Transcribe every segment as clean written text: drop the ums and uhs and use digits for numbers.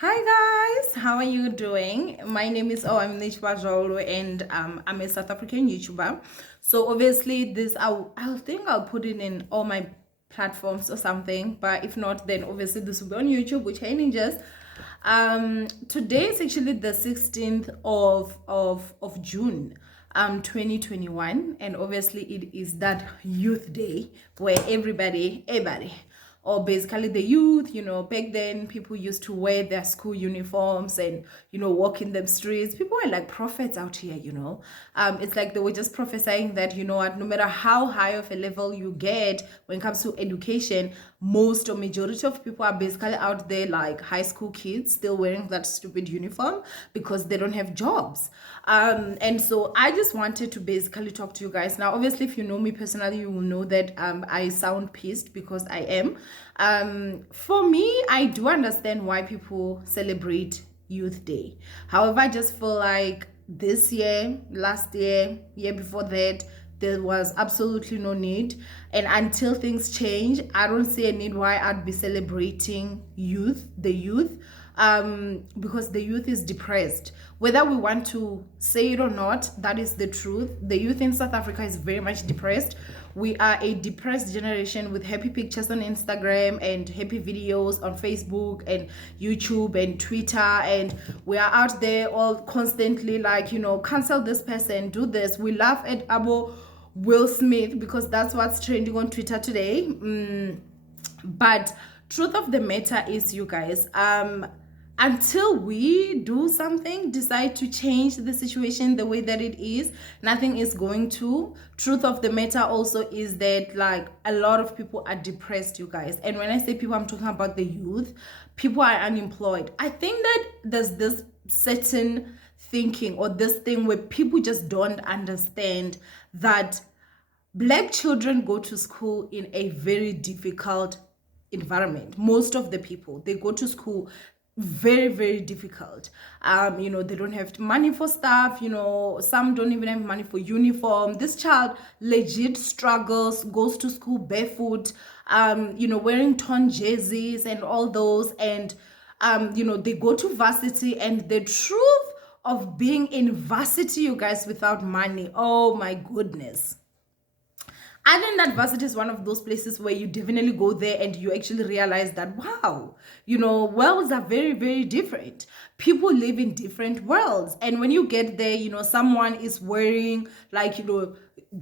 Hi guys, how are you doing? My name is Owamie and I'm a South African YouTuber. So obviously I think I'll put it in all my platforms or something, but if not, then obviously this will be on YouTube, which hey ninjas. Today is actually the 16th of June 2021, and obviously it is that youth day where everybody or basically the youth, back then people used to wear their school uniforms and, walk in them streets. People were like prophets out here. It's like they were just prophesying that, what, no matter how high of a level you get when it comes to education, most or majority of people are basically out there like high school kids still wearing that stupid uniform because they don't have jobs. And so I just wanted to basically talk to you guys. Now, obviously, if you know me personally, you will know that I sound pissed because I am. For me, I do understand why people celebrate Youth Day. However, I just feel like this year, last year, year before that, there was absolutely no need. And until things change, I don't see a need why I'd be celebrating the youth, because the youth is depressed. Whether we want to say it or not, that is the truth. The youth in South Africa is very much depressed. We are a depressed generation with happy pictures on Instagram and happy videos on Facebook and YouTube and Twitter, and we are out there all constantly like, cancel this person, do this. We laugh at Abo Will Smith because that's what's trending on Twitter today. But truth of the matter is, you guys, until we do something, decide to change the situation the way that it is, nothing is going to. Truth of the matter also is that like a lot of people are depressed, you guys. And when I say people, I'm talking about the youth. People are unemployed. I think that there's this certain thinking or this thing where people just don't understand that Black children go to school in a very difficult environment. Most of the people, they go to school very, very difficult. They don't have money for stuff. Some don't even have money for uniform. This child legit struggles, goes to school barefoot, wearing torn jerseys and all those. And they go to varsity, and the truth of being in varsity, you guys, without money, oh my goodness. I think that varsity is one of those places where you definitely go there and you actually realize that, wow, worlds are very, very different. People live in different worlds. And when you get there, someone is wearing like,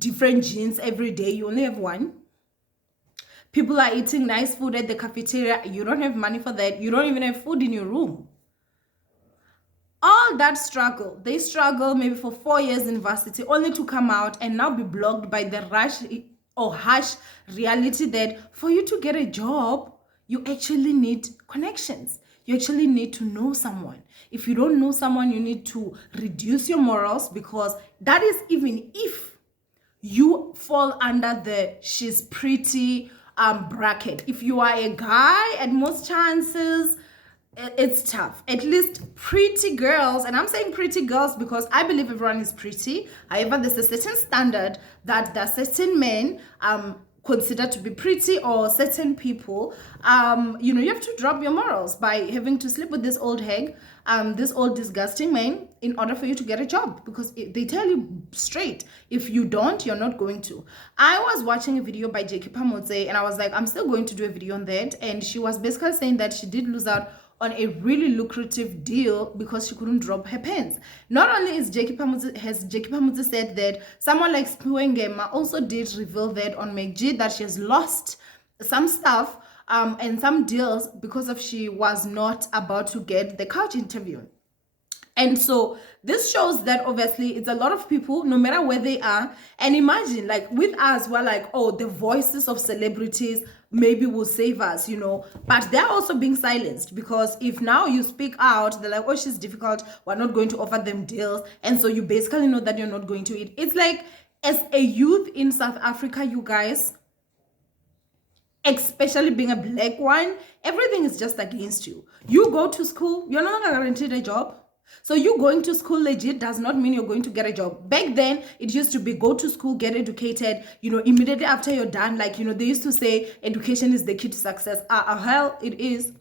different jeans every day. You only have one. People are eating nice food at the cafeteria. You don't have money for that. You don't even have food in your room. All that struggle, they struggle maybe for 4 years in varsity only to come out and now be blocked by the rush or harsh reality that for you to get a job, you actually need connections. You actually need to know someone. If you don't know someone, you need to reduce your morals, because that is even if you fall under the she's pretty bracket. If you are a guy, at most chances it's tough. At least pretty girls, and I'm saying pretty girls because I believe everyone is pretty. However, there's a certain standard that there are certain men consider to be pretty, or certain people, you have to drop your morals by having to sleep with this old hag, this old disgusting man, in order for you to get a job, because they tell you straight, if you don't, you're not going to. I was watching a video by Jackie Pamotse, and I was like, I'm still going to do a video on that, and she was basically saying that she did lose out on a really lucrative deal because she couldn't drop her pants. Not only has Jackie Pamotse said that, someone like Spwengema also did reveal that on McG, that she has lost some stuff and some deals because of she was not about to get the couch interview. And so this shows that obviously it's a lot of people, no matter where they are. And imagine, like with us, we're like, oh, the voices of celebrities maybe will save us, but they're also being silenced, because if now you speak out, they're like, oh, she's difficult, we're not going to offer them deals. And so you basically know that you're not going to eat. It's like, as a youth in South Africa, you guys, especially being a Black one, everything is just against you. You go to school, you're not guaranteed a job. So you going to school legit does not mean you're going to get a job. Back then, it used to be go to school, get educated, immediately after you're done. Like, they used to say education is the key to success. Hell, it is.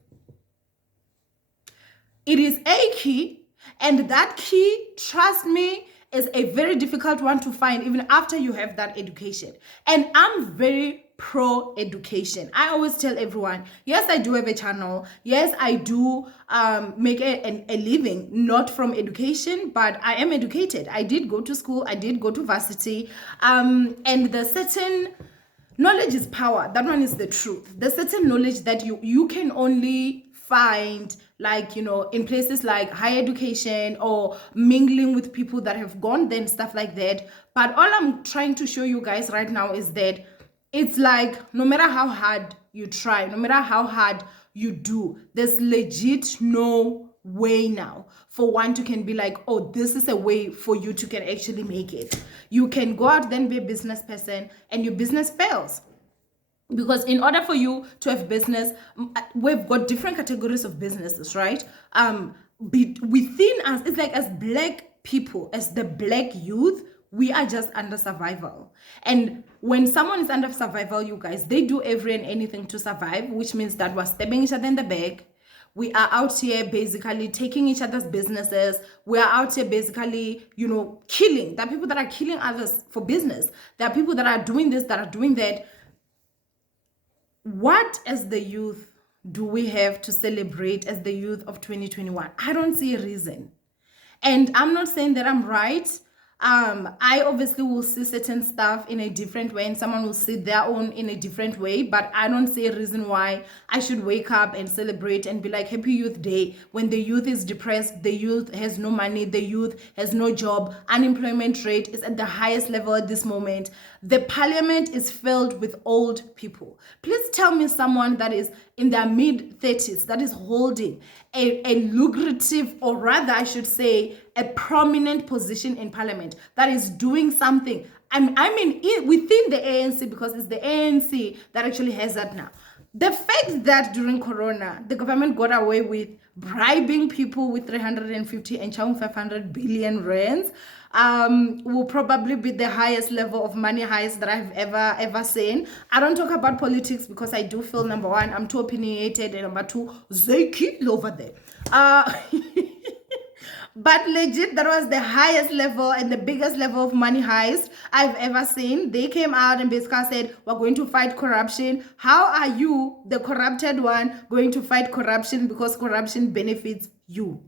It is a key, and that key, trust me, is a very difficult one to find even after you have that education. And I'm very pro education. I always tell everyone, yes, I do have a channel. Yes, I do make a living, not from education, but I am educated. I did go to school. I did go to varsity. And the certain knowledge is power. That one is the truth. The certain knowledge that you can only find, like, you know, in places like higher education or mingling with people that have gone there and stuff like that. But all I'm trying to show you guys right now is that it's like, no matter how hard you try, no matter how hard you do, there's legit no way now for one to can be like, oh, this is a way for you to can actually make it. You can go out then be a business person and your business fails. Because in order for you to have business, we've got different categories of businesses, right? Within us, it's like, as black people, as the black youth, we are just under survival. And when someone is under survival, you guys, they do every and anything to survive, which means that we're stabbing each other in the back. We are out here basically taking each other's businesses. We are out here basically, you know, killing. There are people that are killing others for business. There are people that are doing this, that are doing that. What, as the youth, do we have to celebrate as the youth of 2021? I don't see a reason. And I'm not saying that I'm right. I obviously will see certain stuff in a different way, and someone will see their own in a different way, but I don't see a reason why I should wake up and celebrate and be like, Happy Youth Day, when the youth is depressed, the youth has no money, the youth has no job, unemployment rate is at the highest level at this moment. The parliament is filled with old people. Please tell me someone that is in their mid-30s that is holding a lucrative, or rather I should say, a prominent position in parliament, that is doing something. I mean within the ANC, because it's the ANC that actually has that now. The fact that during Corona, the government got away with bribing people with 350 and 500 billion rands, will probably be the highest level of money heist that I've ever seen. I don't talk about politics because I do feel, number one, I'm too opinionated, and number two, they kill over there. But legit, that was the highest level and the biggest level of money heist I've ever seen. They came out and basically said, we're going to fight corruption. How are you, the corrupted one, going to fight corruption because corruption benefits you?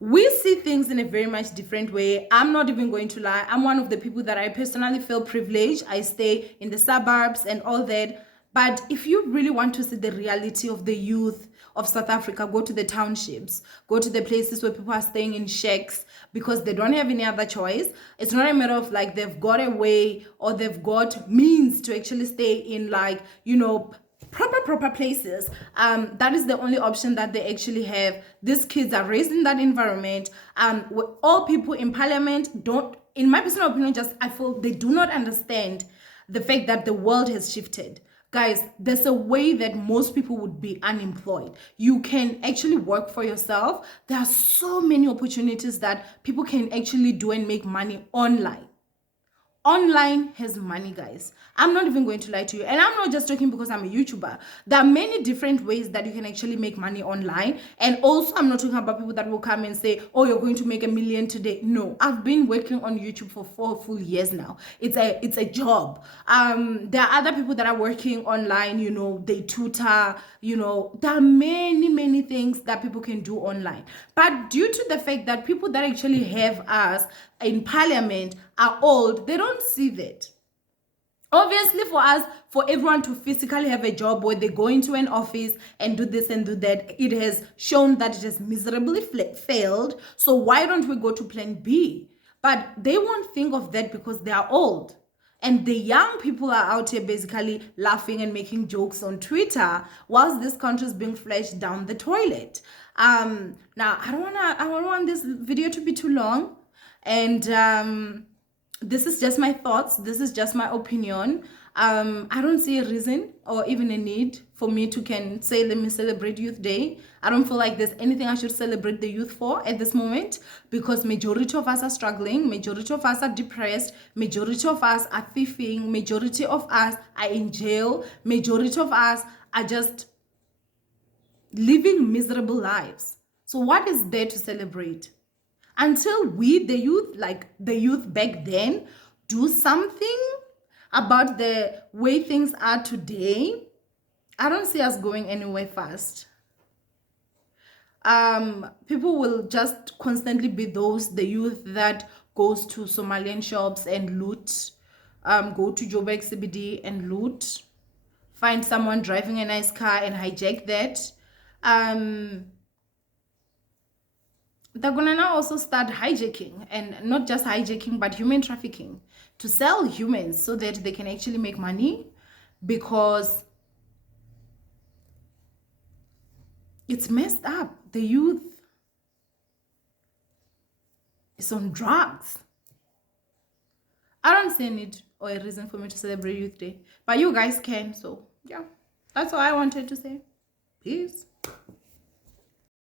We see things in a very much different way. I'm not even going to lie. I'm one of the people that I personally feel privileged. I stay in the suburbs and all that. But if you really want to see the reality of the youth of South Africa, go to the townships, go to the places where people are staying in shacks because they don't have any other choice. It's not a matter of like they've got a way or they've got means to actually stay in, like, you know, proper places. That is the only option that they actually have. These kids are raised in that environment. All people in parliament don't, in my personal opinion, I feel they do not understand the fact that the world has shifted. Guys, there's a way that most people would be unemployed. You can actually work for yourself. There are so many opportunities that people can actually do and make money online. Online has money, guys. I'm not even going to lie to you. And I'm not just talking because I'm a YouTuber. There are many different ways that you can actually make money online. And also, I'm not talking about people that will come and say, oh, you're going to make $1 million today. No, I've been working on YouTube for 4 full years now. It's a job. There are other people that are working online, you know, they tutor, you know, there are many things that people can do online. But due to the fact that people that actually have us in parliament are old, they don't see that. Obviously, for us, for everyone to physically have a job where they go into an office and do this and do that, it has shown that it has miserably failed. So why don't we go to plan B? But they won't think of that because they are old. And the young people are out here basically laughing and making jokes on Twitter whilst this country is being flushed down the toilet. Now, I don't want this video to be too long. And this is just my thoughts. This is just my opinion. I don't see a reason or even a need for me to can say, let me celebrate Youth Day. I don't feel like there's anything I should celebrate the youth for at this moment, because majority of us are struggling. Majority of us are depressed. Majority of us are thieving. Majority of us are in jail. Majority of us are just living miserable lives. So what is there to celebrate? Until we, the youth, like the youth back then, do something about the way things are today, I don't see us going anywhere fast. People will just constantly be the youth that goes to Somalian shops and loot, go to Joburg CBD and loot, find someone driving a nice car and hijack that. They're gonna now also start hijacking, and not just hijacking but human trafficking, to sell humans so that they can actually make money, because it's messed up. The youth is on drugs. I don't see a need or a reason for me to celebrate Youth Day, but you guys can. So yeah, that's all I wanted to say. Peace.